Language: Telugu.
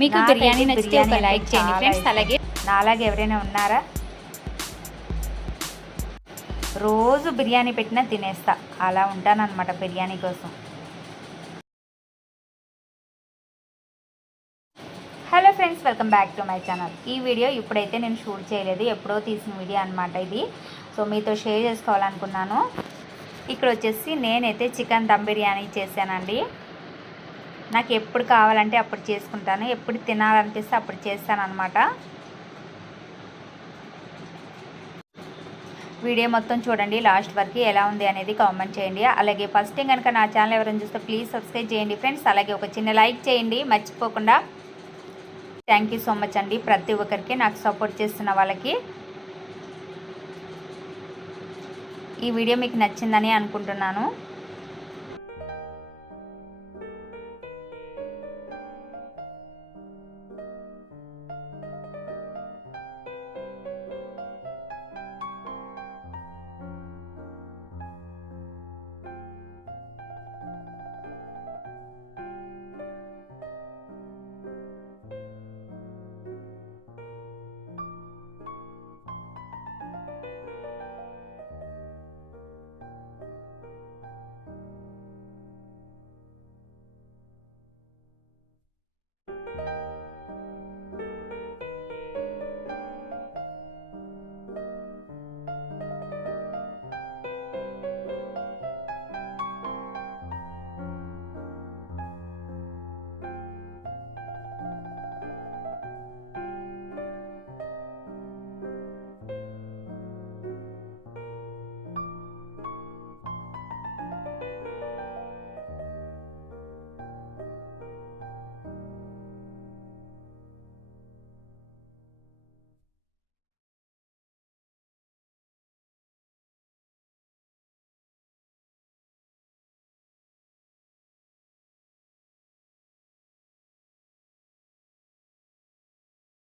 మీకు బిర్యానీ నచ్చితే ఒక లైక్ చేయండి ఫ్రెండ్స్. అలాగే నాలాగే ఎవరైనా ఉన్నారా? రోజు బిర్యానీ పెట్టినా తినేస్తా, అలా ఉంటానన్నమాట బిర్యానీ కోసం. Hello friends, welcome back to my channel. ఈ వీడియో ఇప్పుడైతే నేను షూట్ చేయలేదు, ఎప్పుడో తీసిన వీడియో అనమాట ఇది. సో మీతో షేర్ చేసుకోవాలనుకున్నాను. ఇక్కడ వచ్చేసి నేనైతే చికెన్ దమ్ బిర్యానీ చేశానండి. నాకు ఎప్పుడు కావాలంటే అప్పుడు చేసుకుంటాను, ఎప్పుడు తినాలనిపిస్తే అప్పుడు చేస్తాను అనమాట. వీడియో మొత్తం చూడండి, లాస్ట్ వరకు ఎలా ఉంది అనేది కామెంట్ చేయండి. అలాగే ఫస్ట్ టైం కనుక నా ఛానల్ ఎవరైనా చూస్తే ప్లీజ్ సబ్స్క్రైబ్ చేయండి ఫ్రెండ్స్. అలాగే ఒక చిన్న లైక్ చేయండి మర్చిపోకుండా. థ్యాంక్ యూ సో మచ్ అండి ప్రతి ఒక్కరికి, నాకు సపోర్ట్ చేస్తున్న వాళ్ళకి. ఈ వీడియో మీకు నచ్చిందని అనుకుంటున్నాను.